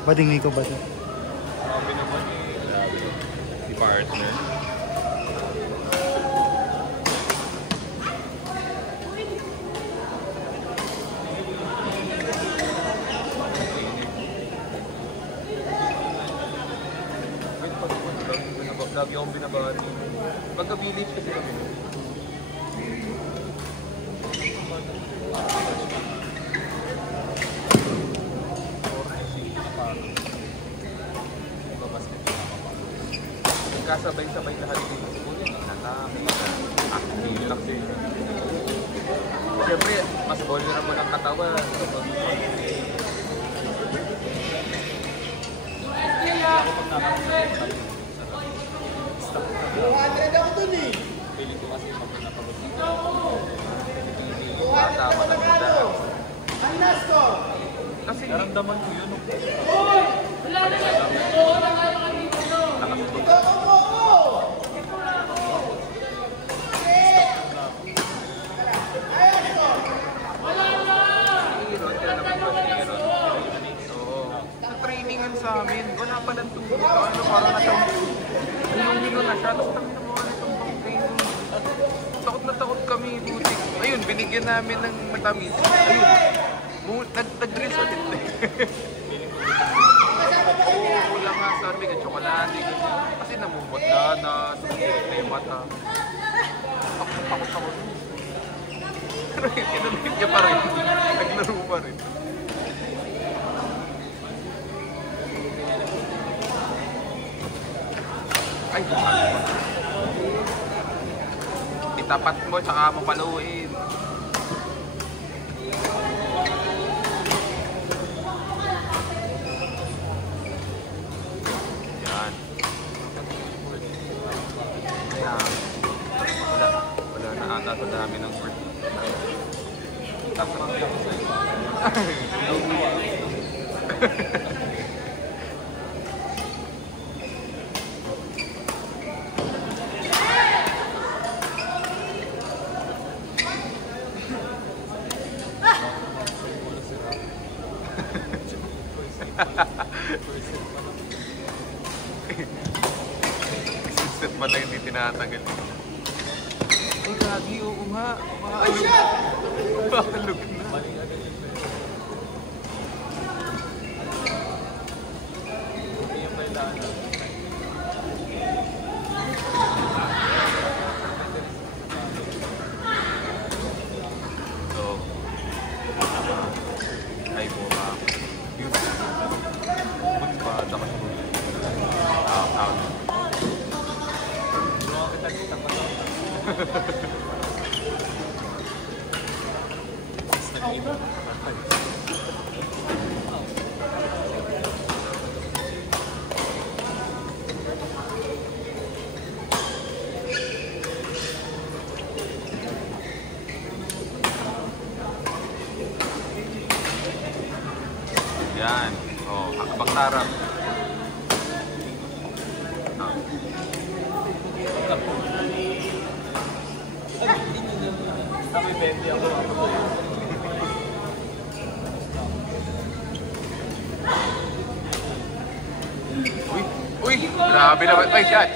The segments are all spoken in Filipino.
Bading ko ba ito? Grabe naman eh. Grabe. Si partner. Lagi akong binabati. Pagka-believe kasi kami. Kasabay-sabay lahat dito sa kunin. Natami na. Relax eh. Siyempre, mas vulnerable ang katawan. Ako pag nakakasabay. 200 ako dun eh. Feeling ko kasi pag napagod dito. Tama na muna. Ang last ko. Kasi naramdaman ko yun. Uy! Wala na yan! Oo, Nakasutok. Sa trainingan sa amin, wala pa lang tungkol. Ano, parang nasa minong-mino na siya. Tapos kami naman itong training. Takot na takot kami, butik. Ayun, binigyan namin ng matamis. Ayun, nag-resort ito eh. Oo, wala nga sabi ka, tsokolate. Kasi namumot na sumirit na yung mata. Takot ako. Pero kinamit niya pa rin. Naglaro pa rin. Ay, itapat mo, tsaka mo paluin. Yan. Kaya, wala na ata sa dami ng word. Tapat ako sa iyo. Set pa lang hindi tinatagal. Ay, gagi, oo nga. Makalog na. So, ay mo ba? Yun. Magpada ka siya. Out. Yan. Oh, habang tarap. Kami 20 ako. Uy! Grabe naman. Ay, shot.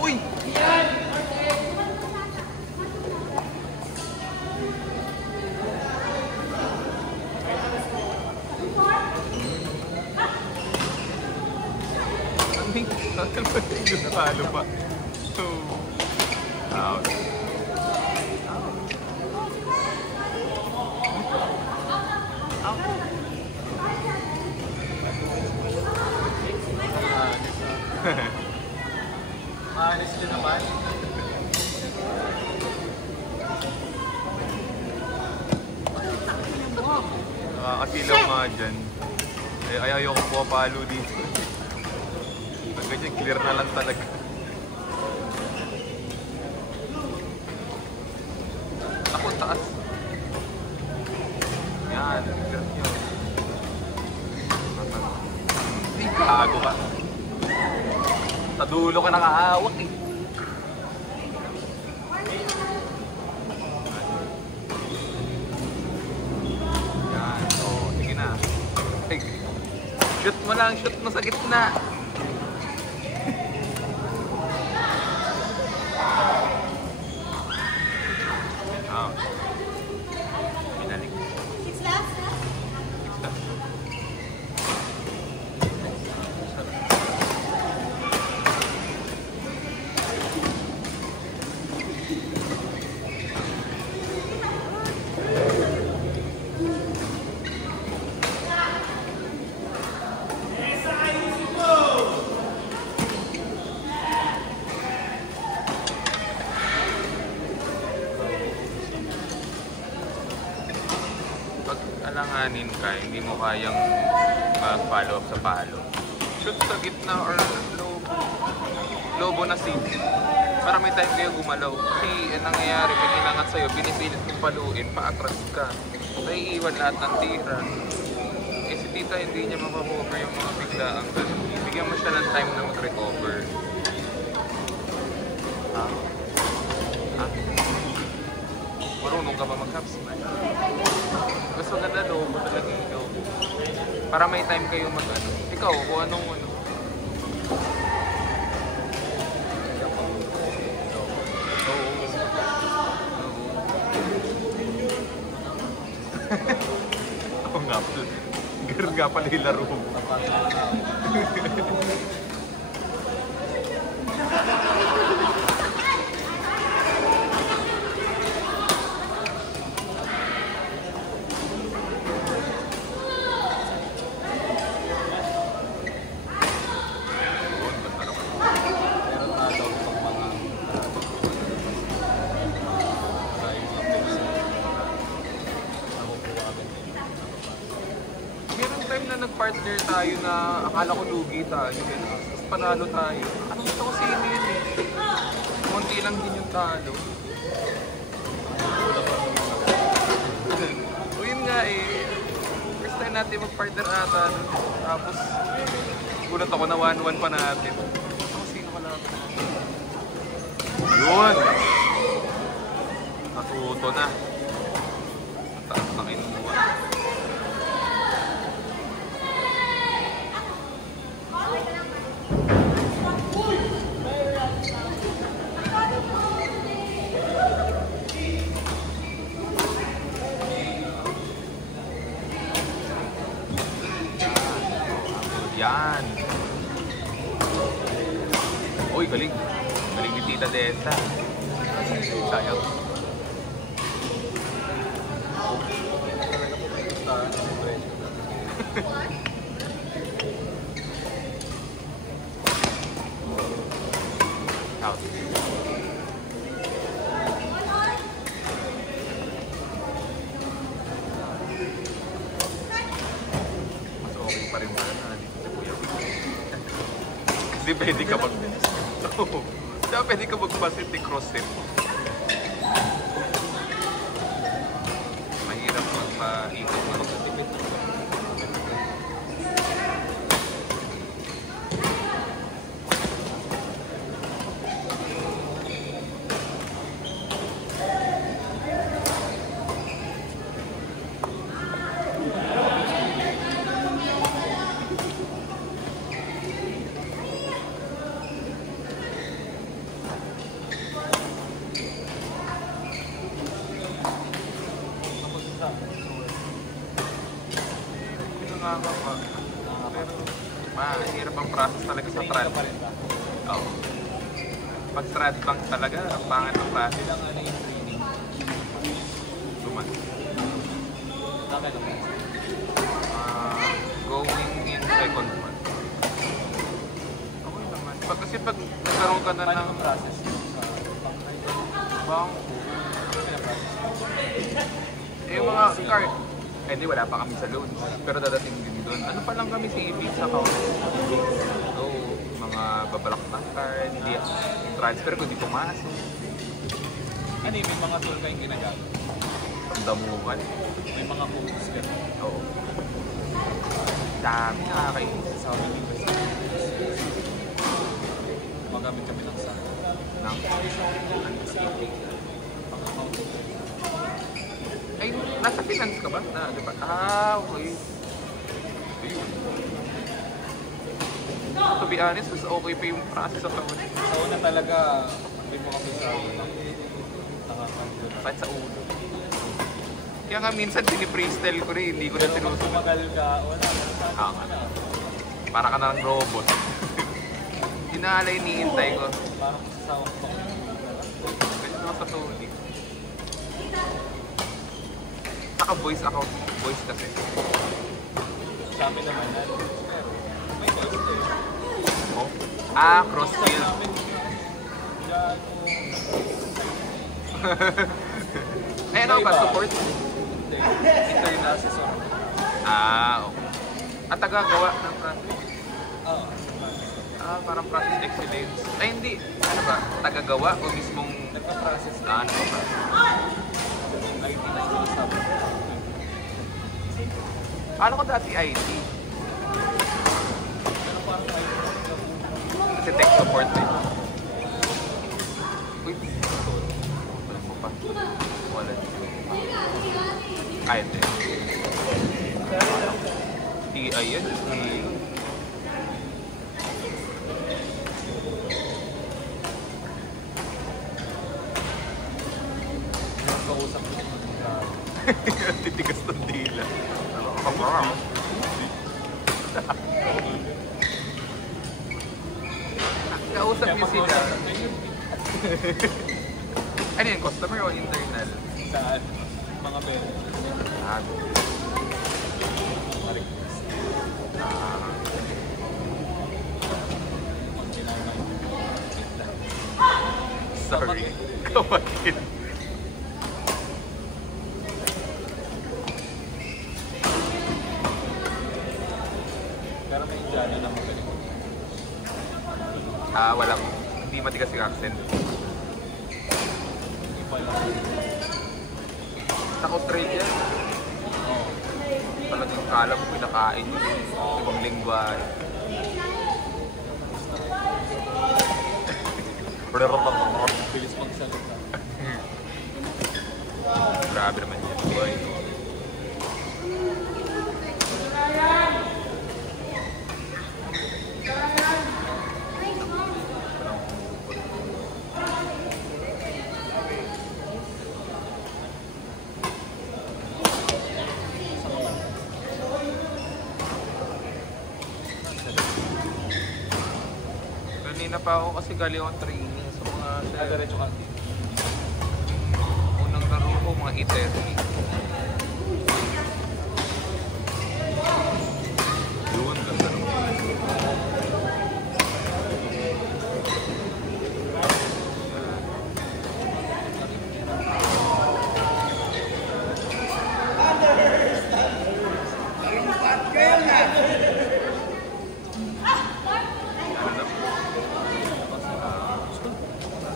Uy! Natalo pa. Out. Maalis ko naman. Nakakasilaw nga dyan. Ay, ayoko po palo dito. Ganyan, clear na lang talaga. Ako, taas. Yan, clear nyo. Gago ka. Sa dulo ka nakahawak eh. Yan. Oh, sige na. Ay, shoot mo lang. Shoot mo sa gitna. Oh. Pinalik. It's last. Alanganin ka, hindi mo kayang mag-follow up sa palo. Shoot sa gitna or lobo na seat. Para may time kayo gumalaw. Kasi nangyayari, pag inangat sa'yo, pinipilit mong paluin, pa-atras ka. Naiiwan lahat ng tira. Eh si tita hindi niya makakover yung mga biglaang ganun. Bigyan mo siya ng time na mag-recover. Ha? Ha? Marunong ka ba mag-half smash? Mas maganda lobo talaga yung lobo. Para may time kayo mag-ano. Ikaw, kung anong ano. Oo nga pala. Ganun nga pala yung laro mo. Nag-partner tayo na akala ko lugi tayo. Tapos panalo tayo. Ano gusto ko sino yun eh. Kunti lang din yung talo. O yun nga eh. First time natin mag-partner ata. Tapos gulat ako na 1-1 pa natin. Gusto ko sino kalaban. Yun! Natuto na. Ang taas na kinuha. Yan. Uy, galing. Galing ni Tita Desa. Sayang. Out. Mas okay pa rin sana. Hindi pwede ka mag... Oo. Hindi pwede ka mag-pasit ni cross-set. Mahirap magpa-ikot na mag-tipid. Pero mahirap ang process talaga sa trad. Oo. Pag trad bank talaga, ang pangit ang process. Luman. Going in second month. Okay naman. Kasi pag nagkaroon ka na ng process bangko. Yung mga card. Eh, hindi, wala pa kami sa loan. Pero dadating din doon. Ano pa lang kami savings account? So, mga babalak ng card, hindi yung transfer ko, hindi pumasok. Ano yung may mga tool kayong ginagamit? Damuhan. May mga codes ka. Oo. Dami nakakainis. Sa amin yung best. Magamit kami ng sa Nang, pang accounting. ay, nasa finance ka ba? Di ba? Okay. Ayun. To be honest, mas okay pa yung process of account. Sa una talaga, hindi mo kami sa nakakagod. Kahit sa ulo. Kaya nga minsan sinipristel ko rin, hindi ko na Pero pag sinusunod. tumagal ka, wala. Ah, para ka na ng robot. Yun na alay iniintay ko. Parang sa Pwede naman sa Tony. Saka voice account. Voice kasi. sa amin naman, may voice to eh. Oh. Ah, cross-field. Eh, ano ba? Support? Internal assessor. Ah, okay. At tagagawa ng process. Oo. Ah, parang process excellence. Ay, hindi. Ano ba? Tagagawa o mismong... Nagpa-process na. Ano ba? 19 sabi. Ano ko dati IT? Pero parang may Kasi tech support eh. Uy. Wala mo pa. Wala. Ay, hindi. TI yan. kausap ko yung Titigas ng dila. Ano ka ba? Kausap niyo sila. Ano yun? Customer o internal? saan mga benefits. Ah, Mga request. ah. Pag ginamay. Sorry. Kapatid. Pero may Indiano na magaling. Ah, walang. Hindi matigas yung accent. Hindi pa lang. Sa Australia, Oo. talagang kala mo pinakain yung ibang lingwa. Bilis magsalita. Grabe naman yun. Buhay. Kanina pa ako kasi galing akong training sa mga Diretso ka. unang laro ko, mga 8:30. Yun, ganda naman.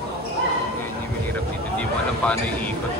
Yun yung mahirap dito. Hindi mo alam paano iikot.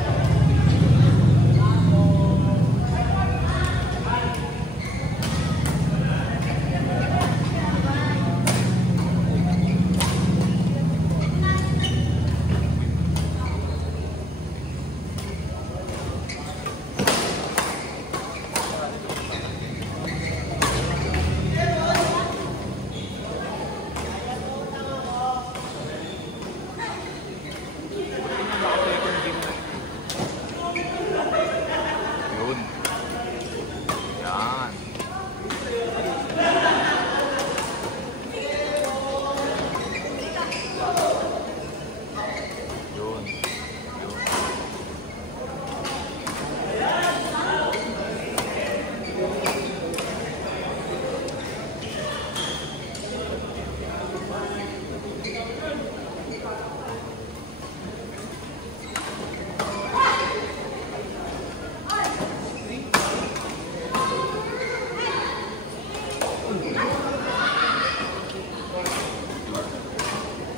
Yun. Yan. Yun. Yun.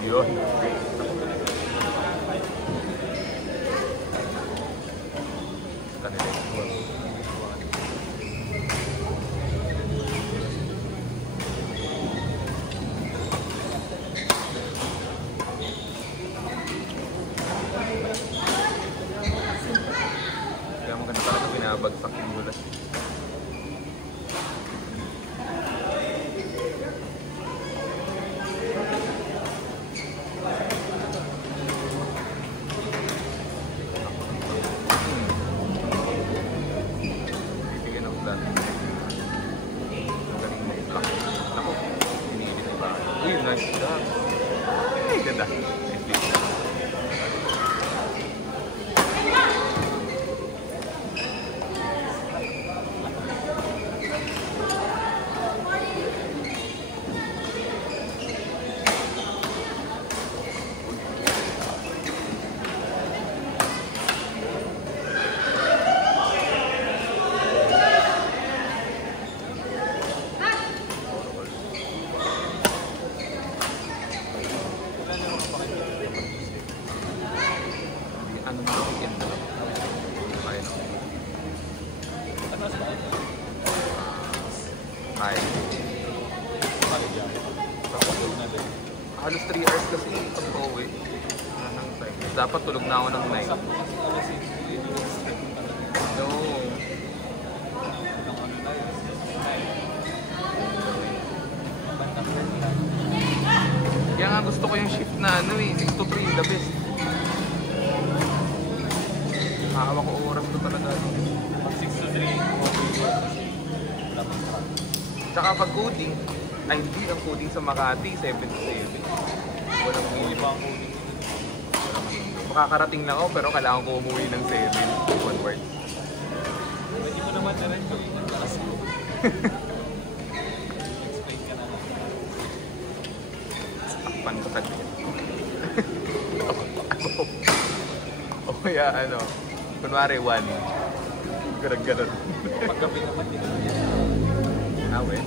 Yun. Kanila. Uy, nice shot. Ay, ganda. Nice shot. Ano na ang weekend na lang. Ayun. Ano sa bahay? Ayun. Paligyan. Kapatid na din. Halos 3 hours kasi pag pauwi. Dapat tulog na ako ng 9. Sakto kasi alas 6, yun yung step talaga. No. Ng ano na yun, 9. Bandang 10 lang. Kaya nga gusto ko yung shift na ano eh, 6 to 3, the best. Hawak ko oras ko talaga. Pag 6 to 3, okay yun kasi wala pang traffic. Tsaka pag coding, ay hindi ang coding sa Makati, 7 to 7. Walang Kung huli. iba ang coding nito. Makakarating lang ako pero kailangan ko umuwi ng 7 onwards. Pwede mo naman na rin gawin ng alas 2. Explain ka na lang. Takpan ko saglit. O kaya ano, kunwari 1. Ganun-ganun. Paggabi naman din. Ah, well.